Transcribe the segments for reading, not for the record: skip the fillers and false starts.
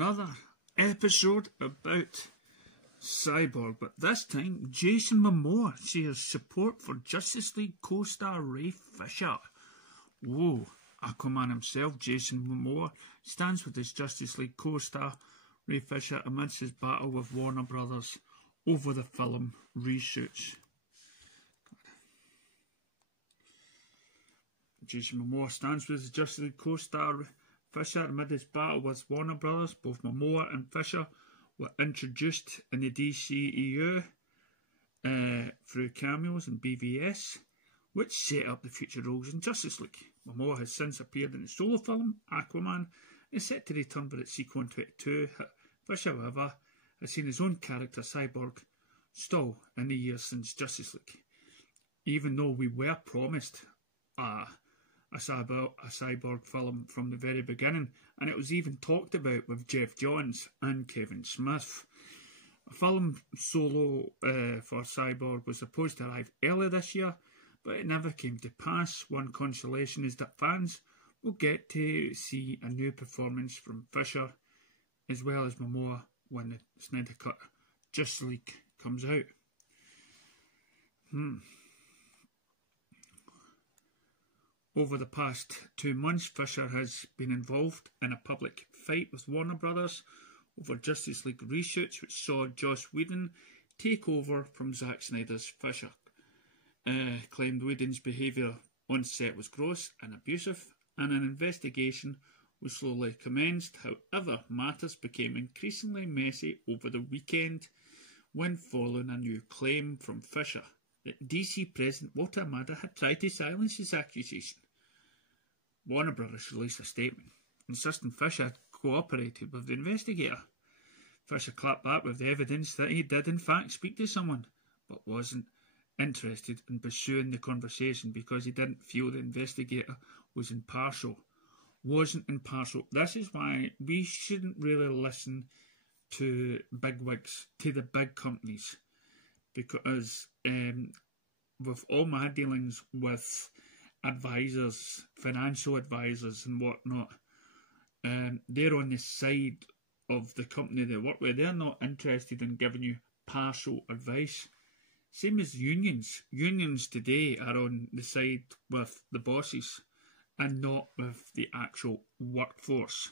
another episode about Cyborg, but this time Jason Momoa shares support for Justice League co-star Ray Fisher. Whoa, Aquaman himself, Jason Momoa, stands with his Justice League co-star Ray Fisher amidst his battle with Warner Brothers over the film reshoots. Jason Momoa stands with his Justice League co-star Fisher amid his battle with Warner Brothers. Both Momoa and Fisher were introduced in the dceu through cameos and BVS, which set up the future roles in Justice League. Momoa has since appeared in the solo film AQUAMAN and is set to return for its sequel in 2022. Fisher, however, has seen his own character Cyborg stall in the years since Justice League, even though we were promised a cyborg film from the very beginning, and it was even talked about with Jeff Johns and Kevin Smith. A film solo for Cyborg was supposed to arrive earlier this year, but it never came to pass. One consolation is that fans will get to see a new performance from Fisher as well as Momoa when the Snyder Cut Justice League comes out. Over the past 2 months, Fisher has been involved in a public fight with Warner Brothers over Justice League reshoots, which saw Joss Whedon take over from Zack Snyder's Fisher. Claimed Whedon's behaviour on set was gross and abusive, and an investigation was slowly commenced. However, matters became increasingly messy over the weekend when following a new claim from Fisher that DC President Walter Amada had tried to silence his accusation. Warner Brothers released a statement insisting Fisher had cooperated with the investigator. Fisher clapped back with the evidence that he did in fact speak to someone, but wasn't interested in pursuing the conversation because he didn't feel the investigator was impartial. This is why we shouldn't really listen to bigwigs, to the big companies, because with all my dealings with advisors, financial advisors and whatnot, they're on the side of the company they work with. They're not interested in giving you partial advice. Same as unions. Unions today are on the side with the bosses and not with the actual workforce.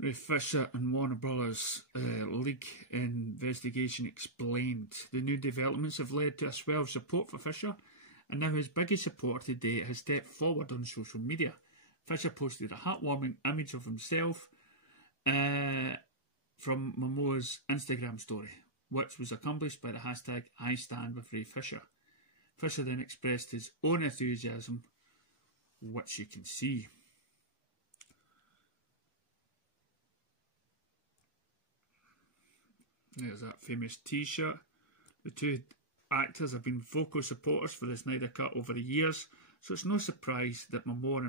Ray Fisher and Warner Brothers League investigation explained. The new developments have led to a swell of support for Fisher, and now his biggest supporter to date has stepped forward on social media. Fisher posted a heartwarming image of himself from Momoa's Instagram story, which was accomplished by the hashtag #IStandWithRayFisher. Fisher then expressed his own enthusiasm, which you can see. There's that famous t-shirt. The two actors have been vocal supporters for the Snyder Cut over the years, so it's no surprise that Momoa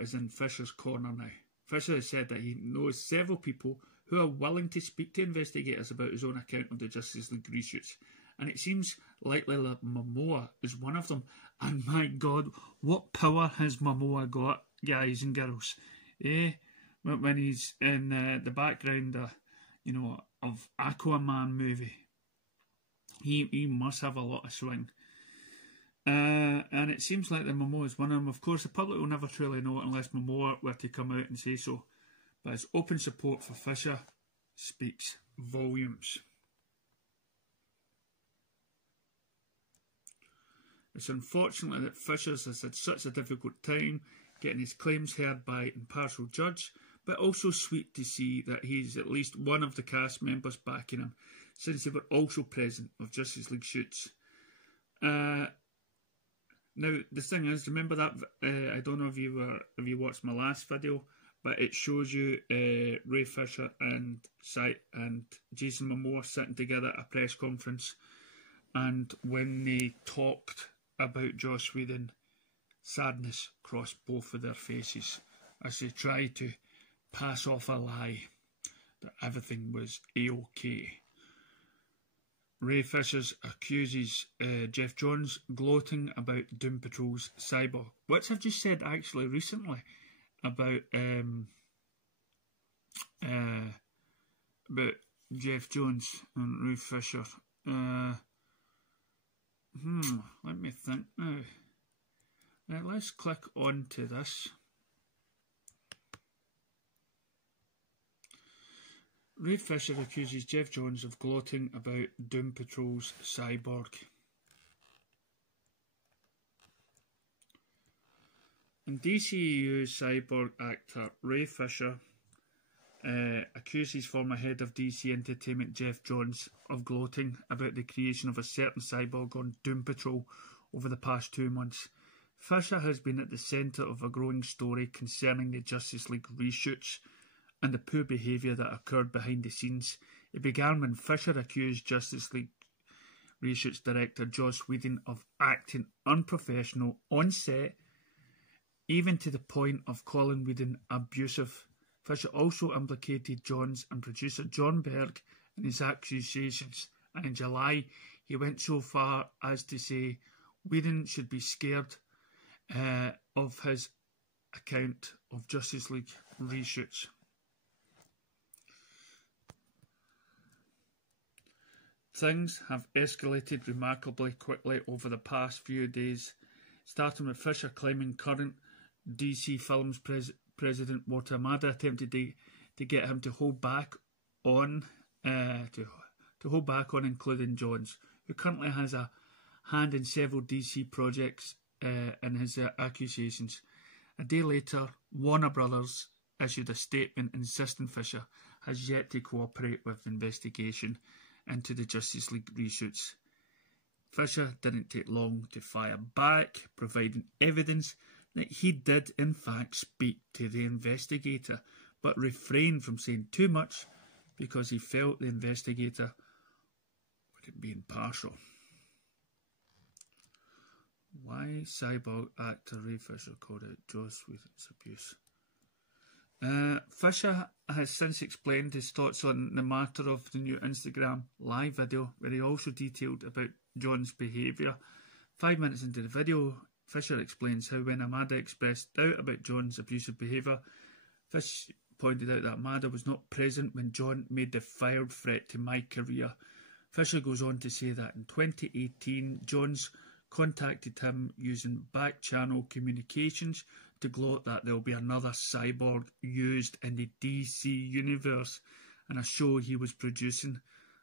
is in Fisher's corner now. Fisher has said that he knows several people who are willing to speak to investigators about his own account of the Justice League reshoots, and it seems likely that Momoa is one of them. And my God, what power has Momoa got, guys and girls? When he's in the background, of AQUAMAN movie, he must have a lot of swing. And it seems like that Momoa is one of them. Of course, the public will never truly know unless Momoa were to come out and say so. But his open support for Fisher speaks volumes. It's unfortunate that Fisher's has had such a difficult time getting his claims heard by an impartial judge, but also sweet to see that he's at least one of the cast members backing him, since they were also present with Justice League shoots. Now, the thing is, remember that, I don't know if you watched my last video, but it shows you Ray Fisher and Jason Momoa sitting together at a press conference, and when they talked about Joss Whedon, sadness crossed both of their faces as they tried to pass off a lie that everything was A-OK. Ray Fisher accuses Jeff Johns gloating about Doom Patrol's Cyborg, which I've just said actually recently. about Jeff Jones and Ruth Fisher. Let me think now. Right, let's click on to this. Ruth Fisher accuses Jeff Jones of gloating about Doom Patrol's cyborg. And DCEU cyborg actor Ray Fisher accuses former head of DC Entertainment Jeff Jones of gloating about the creation of a certain cyborg on Doom Patrol over the past 2 months. Fisher has been at the centre of a growing story concerning the Justice League reshoots and the poor behaviour that occurred behind the scenes. It began when Fisher accused Justice League reshoots director Joss Whedon of acting unprofessional on set, even to the point of calling Whedon abusive. Fisher also implicated Jones and producer John Berg in his accusations, and in July he went so far as to say Whedon should be scared of his account of Justice League reshoots. Things have escalated remarkably quickly over the past few days, starting with Fisher claiming current DC Films president Walter Amada attempted to get him to hold back on including Jones, who currently has a hand in several DC projects, in his accusations. A day later, Warner Brothers issued a statement insisting Fisher has yet to cooperate with the investigation into the Justice League reshoots. Fisher didn't take long to fire back, providing evidence that he did in fact speak to the investigator, but refrained from saying too much because he felt the investigator wouldn't be impartial. Why cyborg actor Ray Fisher called out Joss Whedon's abuse? Fisher has since explained his thoughts on the matter of the new Instagram live video, where he also detailed about John's behaviour. 5 minutes into the video, Fisher explains how when Amada expressed doubt about John's abusive behaviour, Fisher pointed out that Amada was not present when John made the fired threat to my career. Fisher goes on to say that in 2018, Jones contacted him using back-channel communications to gloat that there will be another cyborg used in the DC universe in a show he was producing.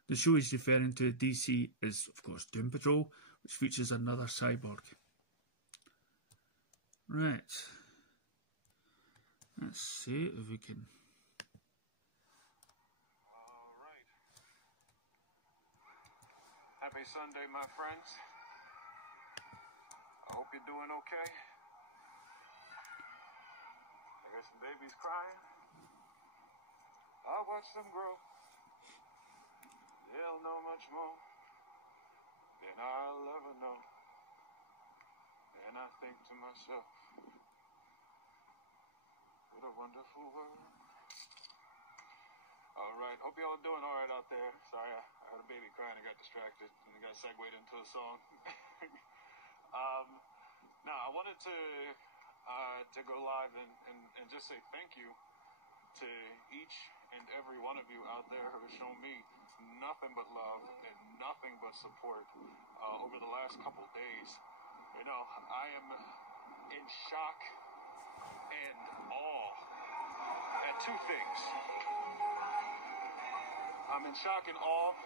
The show he's referring to at DC is, of course, Doom Patrol, which features another cyborg. Right. Let's see if we can... All right. Happy Sunday, my friends. I hope you're doing okay. I got some babies crying. I'll watch them grow. They'll know much more than I'll ever know. And I think to myself, what a wonderful world. All right, hope y'all are doing all right out there. Sorry, I had a baby crying and got distracted and got segued into a song. Now, I wanted to go live and just say thank you to each and every one of you out there who has shown me nothing but love and nothing but support over the last couple days. You know, I am in shock and awe at two things. I'm in shock and awe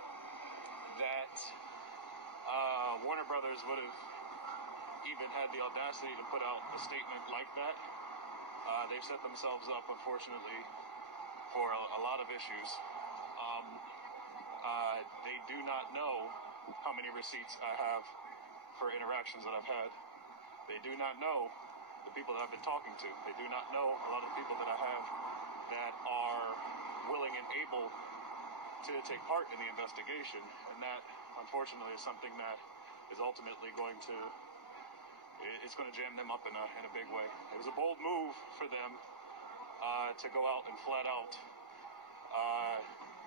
that Warner Brothers would have even had the audacity to put out a statement like that. They've set themselves up, unfortunately, for a lot of issues. They do not know how many receipts I have for interactions that I've had. They do not know the people that I've been talking to. They do not know a lot of the people that I have that are willing and able to take part in the investigation. And that, unfortunately, is something that is ultimately going to... it's going to jam them up in a big way. It was a bold move for them to go out and flat out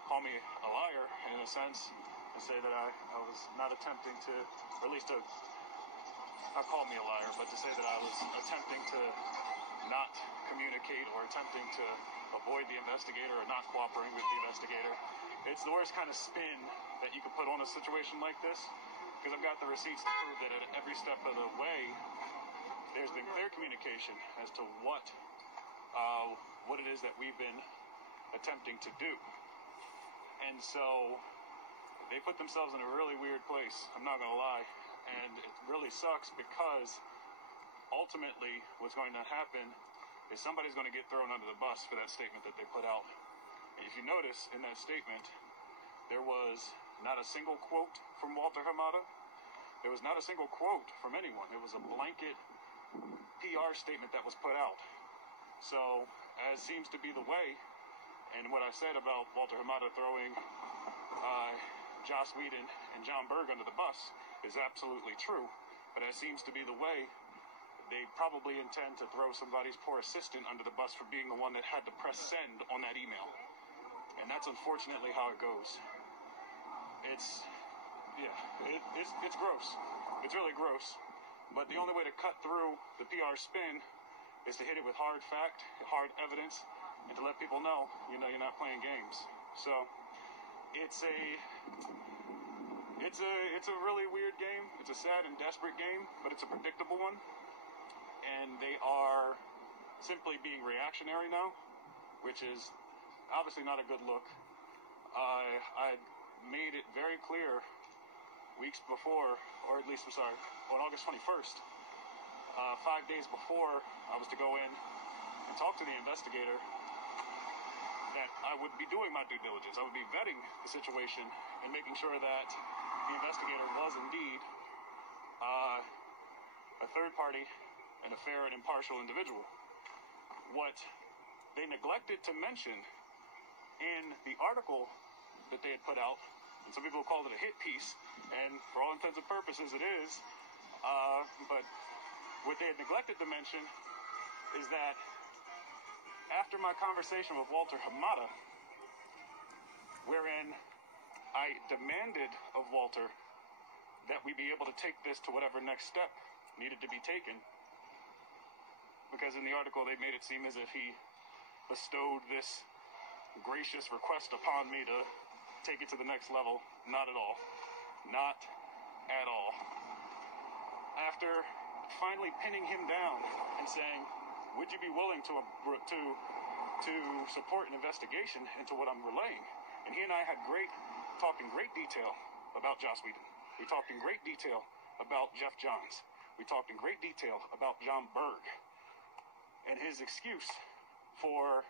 call me a liar, in a sense, and say that I was not attempting to, or at least to, not call me a liar, but to say that I was attempting to not communicate or attempting to avoid the investigator or not cooperating with the investigator. It's the worst kind of spin that you could put on a situation like this, because I've got the receipts to prove that at every step of the way, there's been clear communication as to what it is that we've been attempting to do. And so they put themselves in a really weird place, I'm not going to lie. And it really sucks because ultimately what's going to happen is somebody's going to get thrown under the bus for that statement that they put out. And if you notice in that statement, there was not a single quote from Walter Hamada. There was not a single quote from anyone. It was a blanket PR statement that was put out. So, as seems to be the way, and what I said about Walter Hamada throwing Joss Whedon and John Berg under the bus is absolutely true. But as seems to be the way, they probably intend to throw somebody's poor assistant under the bus for being the one that had to press send on that email. And that's unfortunately how it goes. It's gross. It's really gross. But the only way to cut through the PR spin is to hit it with hard fact, hard evidence, and to let people know, you're not playing games. So it's a really weird game. It's a sad and desperate game, but it's a predictable one. And they are simply being reactionary now, which is obviously not a good look. I made it very clear weeks before, or at least, on August 21st, 5 days before I was to go in and talk to the investigator, that I would be doing my due diligence. I would be vetting the situation and making sure that the investigator was indeed a third party and a fair and impartial individual. What they neglected to mention in the article that they had put out, and some people called it a hit piece, and for all intents and purposes it is, but what they had neglected to mention is that after my conversation with Walter Hamada, wherein I demanded of Walter that we be able to take this to whatever next step needed to be taken, because in the article they made it seem as if he bestowed this gracious request upon me to take it to the next level. Not at all. Not at all. After finally pinning him down and saying, would you be willing to support an investigation into what I'm relaying? And he and I had talked in great detail about Joss Whedon. We talked in great detail about Jeff Johns. We talked in great detail about John Berg. And his excuse for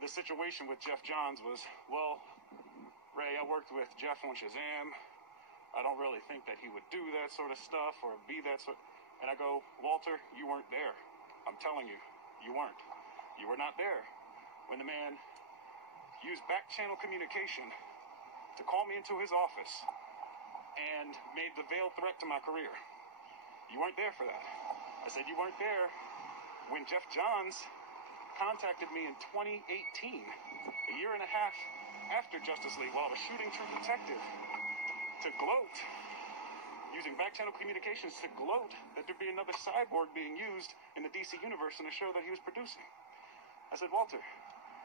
the situation with Jeff Johns was, well, Ray, I worked with Jeff on Shazam. I don't really think that he would do that sort of stuff or be that sort. And I go, Walter, you weren't there. I'm telling you, you weren't. You were not there when the man used back channel communication to call me into his office and made the veiled threat to my career. You weren't there for that. I said, you weren't there when Jeff Johns contacted me in 2018, a year and a half after Justice League, while I was shooting True Detective, to gloat, using back-channel communications to gloat that there'd be another cyborg being used in the DC universe in a show that he was producing. I said, Walter,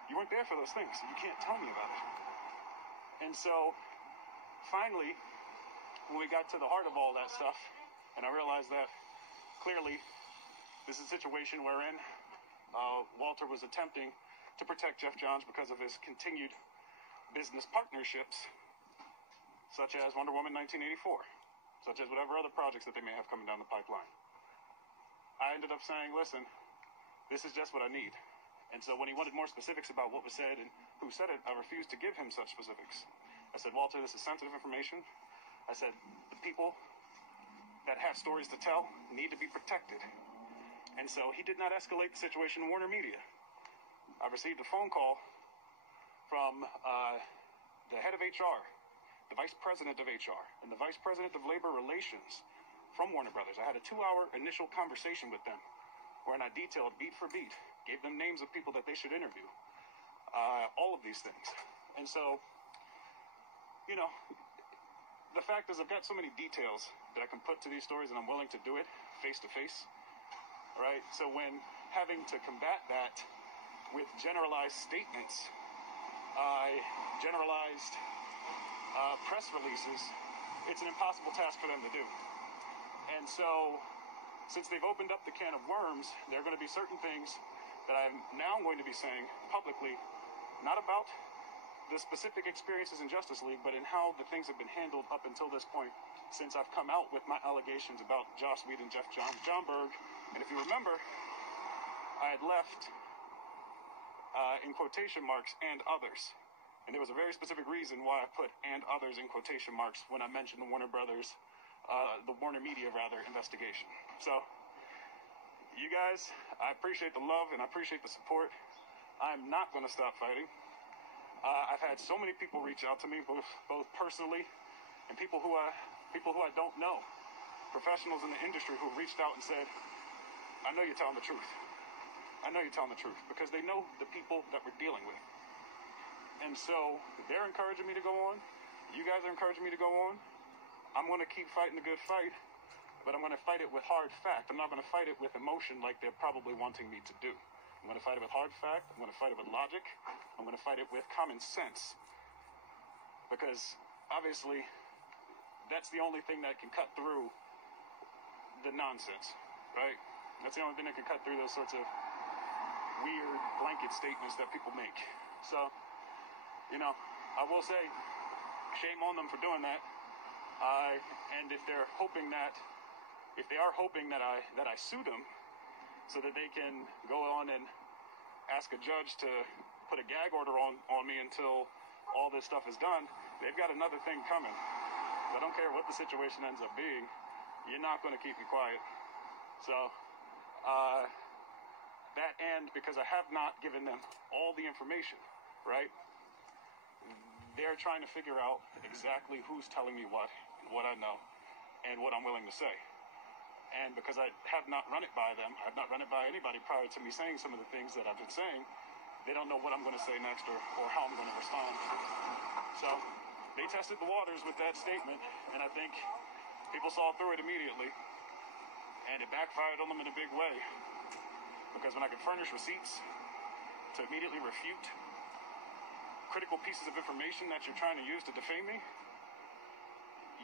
you weren't there for those things. You can't tell me about it. And so, finally, when we got to the heart of all that stuff, and I realized that clearly this is a situation wherein Walter was attempting to protect Jeff Johns because of his continued business partnerships, such as Wonder Woman 1984, such as whatever other projects that they may have coming down the pipeline. I ended up saying, listen, this is just what I need. And so when he wanted more specifics about what was said and who said it, I refused to give him such specifics. I said, Walter, this is sensitive information. I said, the people that have stories to tell need to be protected. And so he did not escalate the situation in Warner Media. I received a phone call from the head of HR, the vice president of HR, and the vice president of labor relations from Warner Brothers. I had a 2-hour initial conversation with them wherein I detailed beat for beat, gave them names of people that they should interview, all of these things. And so, you know, the fact is I've got so many details that I can put to these stories, and I'm willing to do it face to face. Right? So when having to combat that with generalized statements, generalized press releases, it's an impossible task for them to do. And so, since they've opened up the can of worms, there are going to be certain things that I'm now going to be saying publicly, not about the specific experiences in Justice League, but in how the things have been handled up until this point, since I've come out with my allegations about Joss Whedon, Jeff Johnberg. And if you remember, I had left in quotation marks and others. And there was a very specific reason why I put and others in quotation marks when I mentioned the Warner Brothers, the Warner Media rather, investigation. So, you guys, I appreciate the love and I appreciate the support. I'm not going to stop fighting. I've had so many people reach out to me, both personally and people who I don't know, professionals in the industry who reached out and said, I know you're telling the truth. I know you're telling the truth, because they know the people that we're dealing with. And so they're encouraging me to go on. You guys are encouraging me to go on. I'm going to keep fighting the good fight, but I'm going to fight it with hard fact. I'm not going to fight it with emotion like they're probably wanting me to do. I'm going to fight it with hard fact. I'm going to fight it with logic. I'm going to fight it with common sense. Because obviously, that's the only thing that can cut through the nonsense, right? That's the only thing that can cut through those sorts of weird blanket statements that people make. So, you know, I will say, shame on them for doing that. And if they're hoping that, if they are hoping that I sue them, so that they can go on and ask a judge to put a gag order on me until all this stuff is done, they've got another thing coming. I don't care what the situation ends up being, you're not going to keep me quiet. So, that and because I have not given them all the information, right? They're trying to figure out exactly who's telling me what I know, and what I'm willing to say. And because I have not run it by them, I've not run it by anybody prior to me saying some of the things that I've been saying, they don't know what I'm going to say next or how I'm going to respond. So they tested the waters with that statement, and I think people saw through it immediately, and it backfired on them in a big way. Because when I can furnish receipts to immediately refute critical pieces of information that you're trying to use to defame me,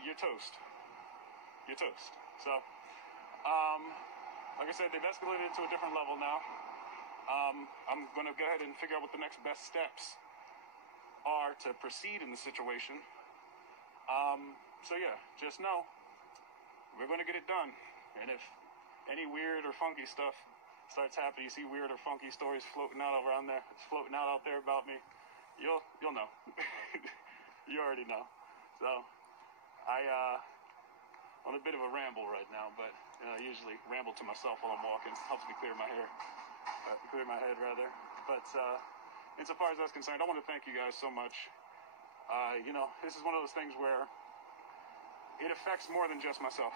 you're toast. You're toast. So, like I said, they've escalated it to a different level now. I'm going to go ahead and figure out what the next best steps are to proceed in the situation. So yeah, just know, we're going to get it done. And if any weird or funky stuff starts happening, you see weird or funky stories floating out around there, floating out there about me, you'll know. You already know. So, on a bit of a ramble right now, but I usually ramble to myself while I'm walking. Helps me clear my hair, clear my head rather. But insofar as that's concerned, I want to thank you guys so much. You know, this is one of those things where it affects more than just myself.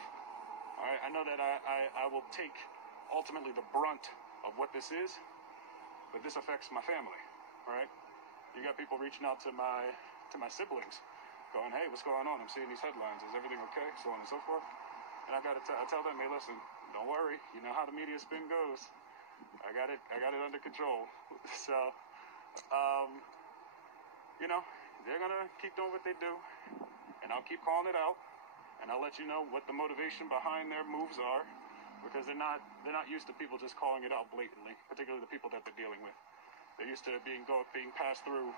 All right, I know that I will take ultimately the brunt of what this is, but this affects my family. All right, you got people reaching out to my siblings, going, hey, what's going on? I'm seeing these headlines. Is everything okay? So on and so forth. And I got to tell them, hey, listen, don't worry. You know how the media spin goes. I got it under control. So, you know, they're gonna keep doing what they do, and I'll keep calling it out, and I'll let you know what the motivation behind their moves are, because they're not used to people just calling it out blatantly, particularly the people that they're dealing with. They're used to being passed through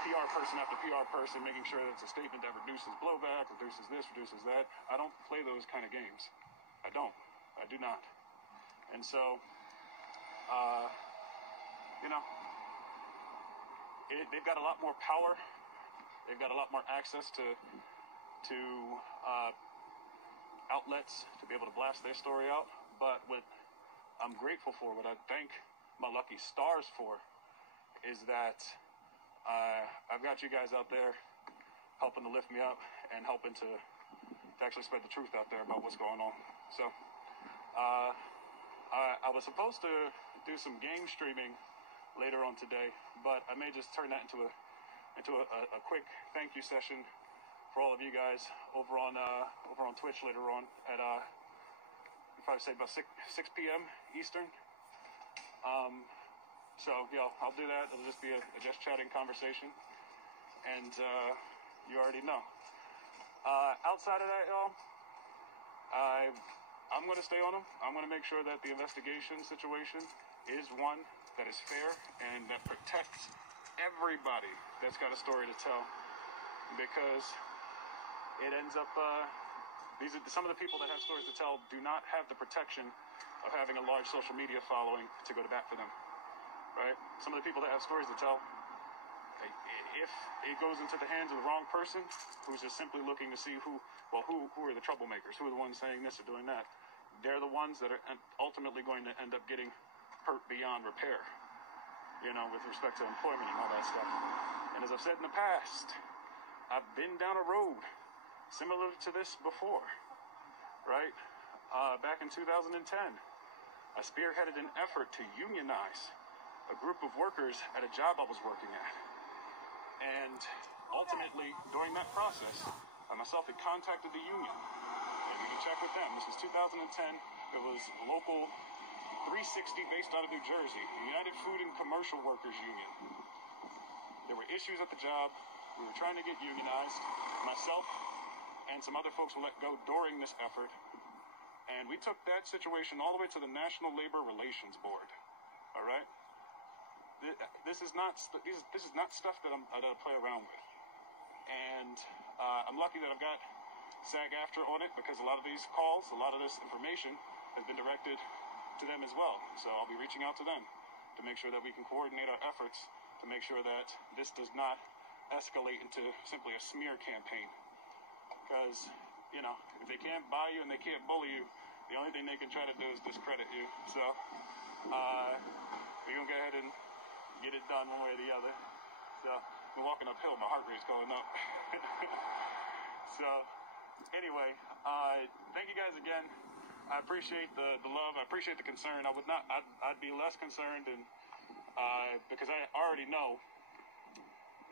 PR person after PR person, making sure that it's a statement that reduces blowback, reduces this, reduces that. I don't play those kind of games. I don't. I do not. And so, you know, they've got a lot more power. They've got a lot more access to outlets to be able to blast their story out. But what I'm grateful for, what I thank my lucky stars for, is that I've got you guys out there helping to lift me up and helping to actually spread the truth out there about what's going on. So, I was supposed to do some game streaming later on today, but I may just turn that into a quick thank you session for all of you guys over on Twitch later on at I'd probably say about 6 p.m. Eastern, So, yeah, I'll do that. It'll just be a just chatting conversation. And you already know. Outside of that, y'all, I'm going to stay on them. I'm going to make sure that the investigation situation is one that is fair and that protects everybody that's got a story to tell. Because it ends up, these are some of the people that have stories to tell do not have the protection of having a large social media following to go to bat for them. Right? Some of the people that have stories to tell, if it goes into the hands of the wrong person who's just simply looking to see who are the troublemakers, who are the ones saying this or doing that, they're the ones that are ultimately going to end up getting hurt beyond repair, you know, with respect to employment and all that stuff. And as I've said in the past, I've been down a road similar to this before, right? Back in 2010, I spearheaded an effort to unionize a group of workers at a job I was working at. And ultimately, during that process, I myself had contacted the union. And you can check with them. This was 2010. It was local 360 based out of New Jersey, the United Food and Commercial Workers Union. There were issues at the job. We were trying to get unionized. Myself and some other folks were let go during this effort. And we took that situation all the way to the National Labor Relations Board. All right? This is not stuff that I play around with. And I'm lucky that I've got SAG-AFTRA on it, because a lot of these calls, a lot of this information has been directed to them as well. So I'll be reaching out to them to make sure that we can coordinate our efforts to make sure that this does not escalate into simply a smear campaign. Because, you know, if they can't buy you and they can't bully you, the only thing they can try to do is discredit you. So we're going to go ahead and get it done one way or the other. So I'm walking uphill, my heart rate's going up. So anyway, thank you guys again. I appreciate the love. I appreciate the concern. I'd be less concerned, and because I already know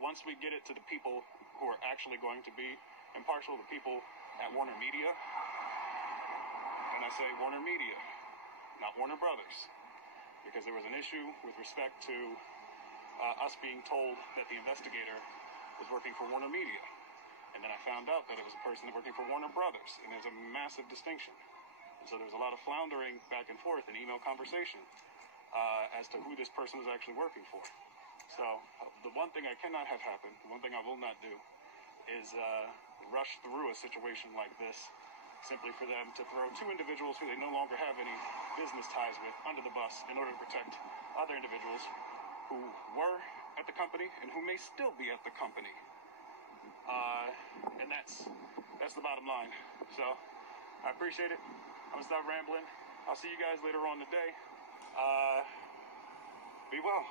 once we get it to the people who are actually going to be impartial, the people at Warner Media, and I say Warner Media, not Warner Brothers, because there was an issue with respect to us being told that the investigator was working for Warner Media. And then I found out that it was a person working for Warner Brothers. And there's a massive distinction. And so there's a lot of floundering back and forth in email conversation as to who this person was actually working for. So the one thing I cannot have happen, the one thing I will not do, is rush through a situation like this simply for them to throw two individuals who they no longer have any business ties with under the bus in order to protect other individuals who were at the company and who may still be at the company. And that's the bottom line. So I appreciate it. I'm going to stop rambling. I'll see you guys later on today. Be well.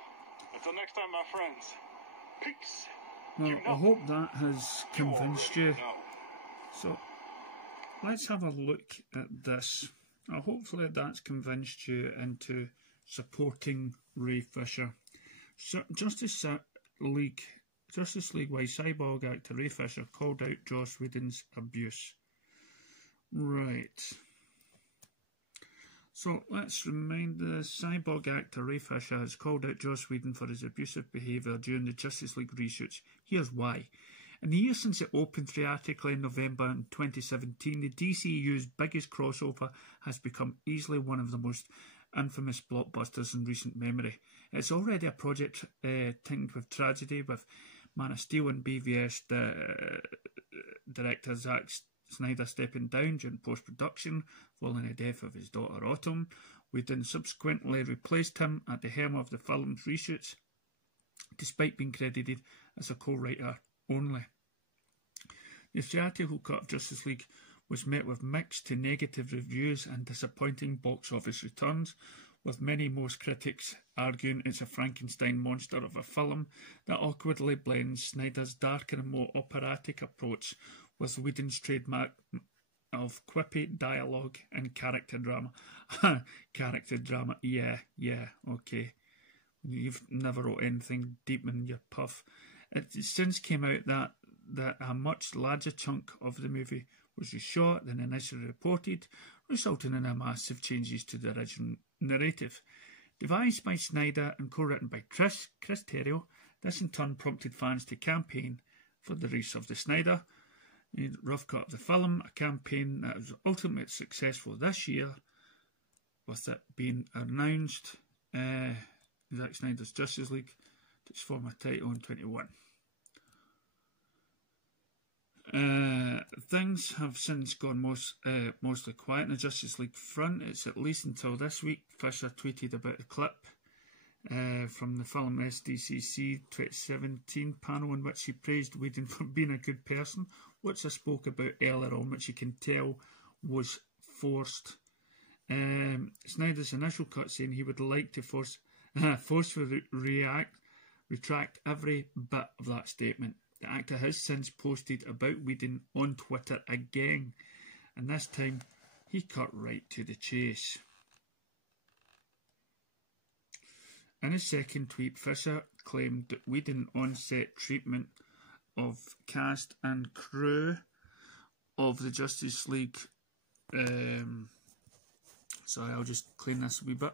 Until next time, my friends. Peace. Well, I hope that has convinced you. So let's have a look at this. Hopefully that's convinced you into supporting Ray Fisher. Justice League-wide cyborg actor Ray Fisher called out Joss Whedon's abuse. Right. So let's remind the cyborg actor Ray Fisher has called out Joss Whedon for his abusive behaviour during the Justice League reshoots. Here's why. In the year since it opened theatrically in November in 2017, the DCEU's biggest crossover has become easily one of the most infamous blockbusters in recent memory. It's already a project tinged with tragedy, with Man of Steel and BVS director Zack Snyder stepping down during post-production following the death of his daughter Autumn. Whedon subsequently replaced him at the helm of the film's reshoots, despite being credited as a co-writer only. The theatrical cut of Justice League was met with mixed to negative reviews and disappointing box office returns, with most critics arguing it's a Frankenstein monster of a film that awkwardly blends Snyder's darker and more operatic approach with Whedon's trademark of quippy dialogue and character drama. Character drama, yeah, okay. You've never wrote anything deep in your puff. It since came out that a much larger chunk of the movie was reshot than initially reported, resulting in a massive changes to the original narrative. Devised by Snyder and co-written by Chris Terrio, this in turn prompted fans to campaign for the release of the Snyder rough cut of the film, a campaign that was ultimately successful this year, with it being announced Zack Snyder's Justice League to its former title in 2021. Things have since gone mostly quiet on the Justice League front. It's at least until this week. Fisher tweeted about a clip from the film SDCC 2017 panel in which he praised Whedon for being a good person, which I spoke about earlier on, which you can tell was forced. Snyder's initial cut saying he would like to forcefully retract every bit of that statement. The actor has since posted about Whedon on Twitter again, and this time he cut right to the chase. In his second tweet, Fisher claimed that Whedon on-set treatment of cast and crew of the Justice League... sorry, I'll just clean this a wee bit.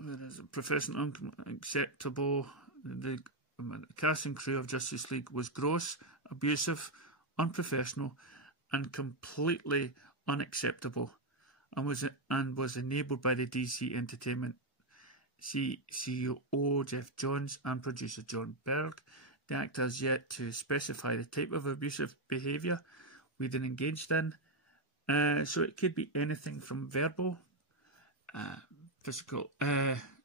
There is a professional unacceptable. The cast and crew of Justice League was gross, abusive, unprofessional, and completely unacceptable, and was enabled by the DC Entertainment CEO Jeff Johns and producer John Berg. The actor has yet to specify the type of abusive behaviour Whedon engaged in, so it could be anything from verbal, physical,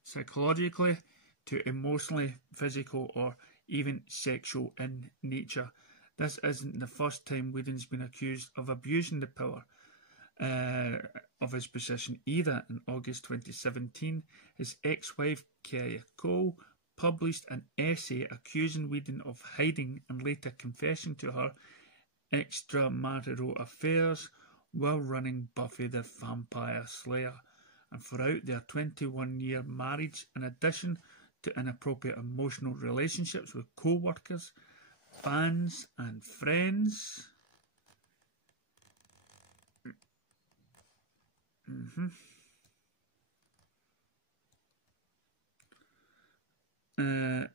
psychologically, to emotionally, physical, or even sexual in nature. This isn't the first time Whedon's been accused of abusing the power of his position either. In August 2017, his ex-wife Kaya Cole published an essay accusing Whedon of hiding and later confessing to her extramarital affairs while running Buffy the Vampire Slayer, and throughout their 21-year marriage, in addition to inappropriate emotional relationships with co-workers, fans and friends.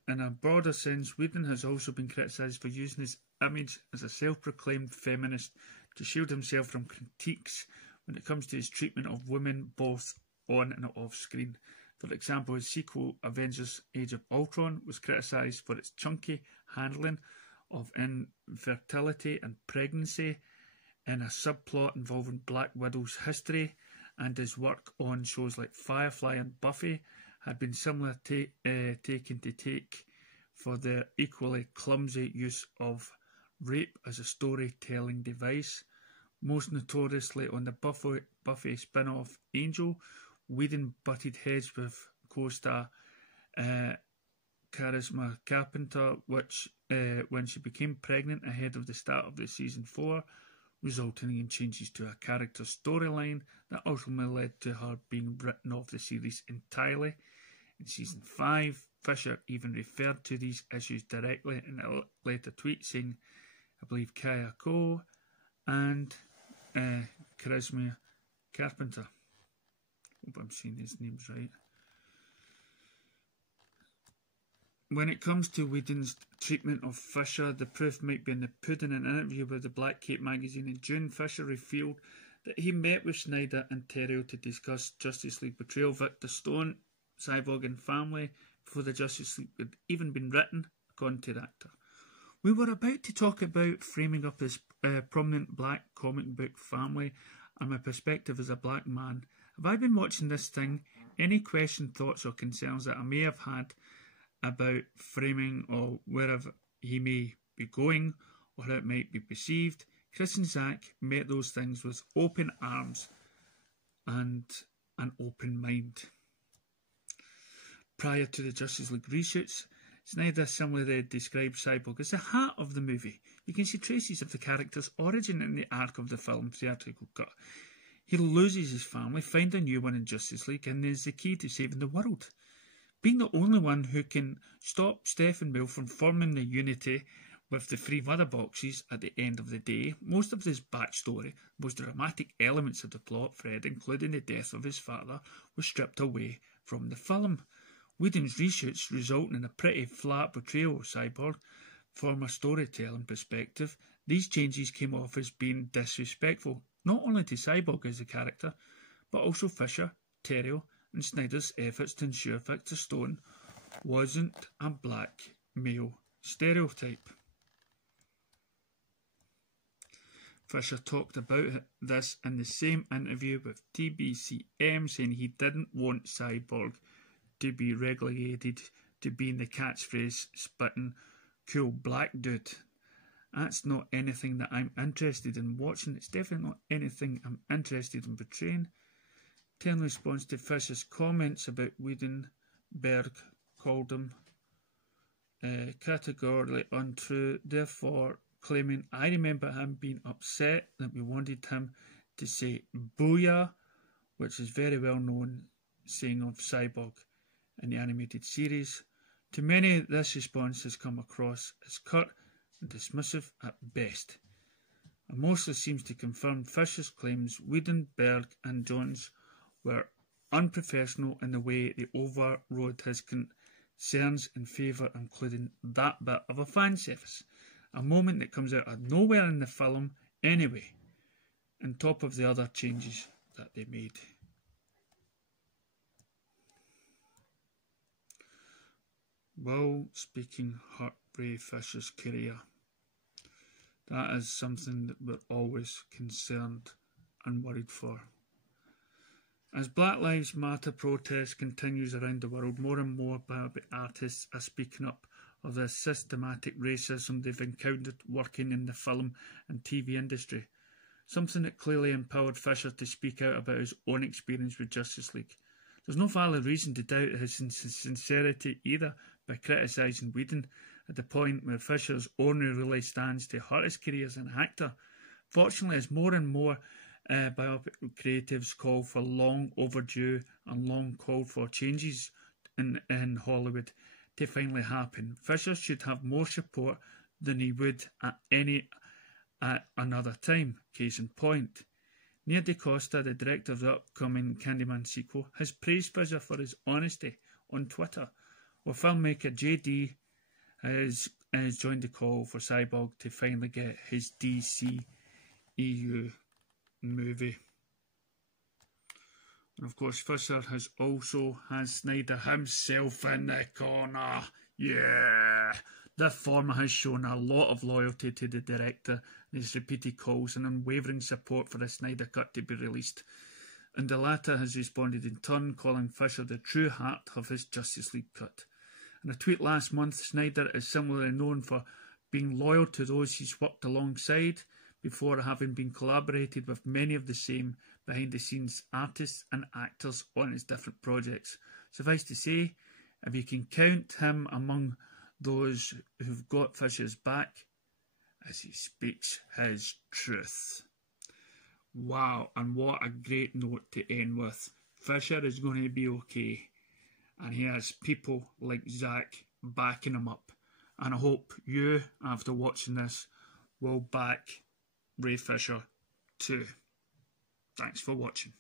In a broader sense, Whedon has also been criticised for using his image as a self-proclaimed feminist to shield himself from critiques when it comes to his treatment of women both on and off screen. For example, his sequel, Avengers Age of Ultron, was criticised for its chunky handling of infertility and pregnancy in a subplot involving Black Widow's history, and his work on shows like Firefly and Buffy had been similar taken to take for their equally clumsy use of rape as a storytelling device. Most notoriously on the Buffy spin-off Angel, Whedon butted heads with co-star Charisma Carpenter, which when she became pregnant ahead of the start of the season 4, resulting in changes to her character's storyline that ultimately led to her being written off the series entirely. In season 5, Fisher even referred to these issues directly in a later tweet, saying, I believe Kaya Cole and Charisma Carpenter. Hope I'm saying his names right. When it comes to Whedon's treatment of Fisher, the proof might be in the pudding. In an interview with the Black Cape magazine in June, Fisher revealed that he met with Snyder and Terrio to discuss Justice League betrayal. Victor Stone, Cyborg and family before the Justice League had even been written, according to the actor. We were about to talk about framing up this prominent black comic book family and my perspective as a black man. Have I been watching this thing? Any questions, thoughts or concerns that I may have had about framing or wherever he may be going or how it might be perceived? Chris and Zack met those things with open arms and an open mind. Prior to the Justice League reshoots, Snyder similarly described Cyborg as the heart of the movie. You can see traces of the character's origin in the arc of the film theatrical cut. He loses his family, finds a new one in Justice League, and is the key to saving the world. Being the only one who can stop Stephen Mill from forming the unity With the 3 mother boxes at the end of the day, most of his backstory, most dramatic elements of the plot thread, including the death of his father, was stripped away from the film. Whedon's reshoots resulting in a pretty flat portrayal of Cyborg. From a storytelling perspective, these changes came off as being disrespectful, not only to Cyborg as a character, but also Fisher, Terrio, and Snyder's efforts to ensure Victor Stone wasn't a black male stereotype. Fisher talked about this in the same interview with TBCM, saying he didn't want Cyborg to be relegated to being the catchphrase spitting cool black dude. That's not anything that I'm interested in watching. It's definitely not anything I'm interested in portraying. In response to Fisher's comments about Whedon, Berg called him categorically untrue, therefore claiming, I remember him being upset that we wanted him to say booyah, which is very well known saying of Cyborg in the animated series. To many, this response has come across as curt and dismissive at best, and mostly seems to confirm Fisher's claims Whedon, Berg and Jones were unprofessional in the way they overrode his concerns in favour, including that bit of a fan service. A moment that comes out of nowhere in the film anyway, on top of the other changes that they made. While speaking hurt Ray Fisher's career, that is something that we're always concerned and worried for. As Black Lives Matter protest continues around the world, more and more Barbie artists are speaking up of the systematic racism they've encountered working in the film and TV industry, something that clearly empowered Fisher to speak out about his own experience with Justice League. There's no valid reason to doubt his sincerity either by criticising Whedon at the point where Fisher's only really stands to hurt his career as an actor. Fortunately, as more and more biopic creatives call for long overdue and long called for changes in Hollywood to finally happen, Fisher should have more support than he would at another time. Case in point, Nia DaCosta, the director of the upcoming Candyman sequel, has praised Fisher for his honesty on Twitter, while filmmaker JD has joined the call for Cyborg to finally get his DCEU movie. And of course, Fisher has Snyder himself in the corner. Yeah! The former has shown a lot of loyalty to the director and his repeated calls and unwavering support for the Snyder Cut to be released. And the latter has responded in turn, calling Fisher the true heart of his Justice League cut. In a tweet last month, Snyder is similarly known for being loyal to those he's worked alongside, before having been collaborated with many of the same behind-the-scenes artists and actors on his different projects. Suffice to say, if you can count him among those who've got Fisher's back, as he speaks his truth. Wow, and what a great note to end with. Fisher is going to be okay, and he has people like Zack backing him up. And I hope you, after watching this, will back Ray Fisher too. Thanks for watching.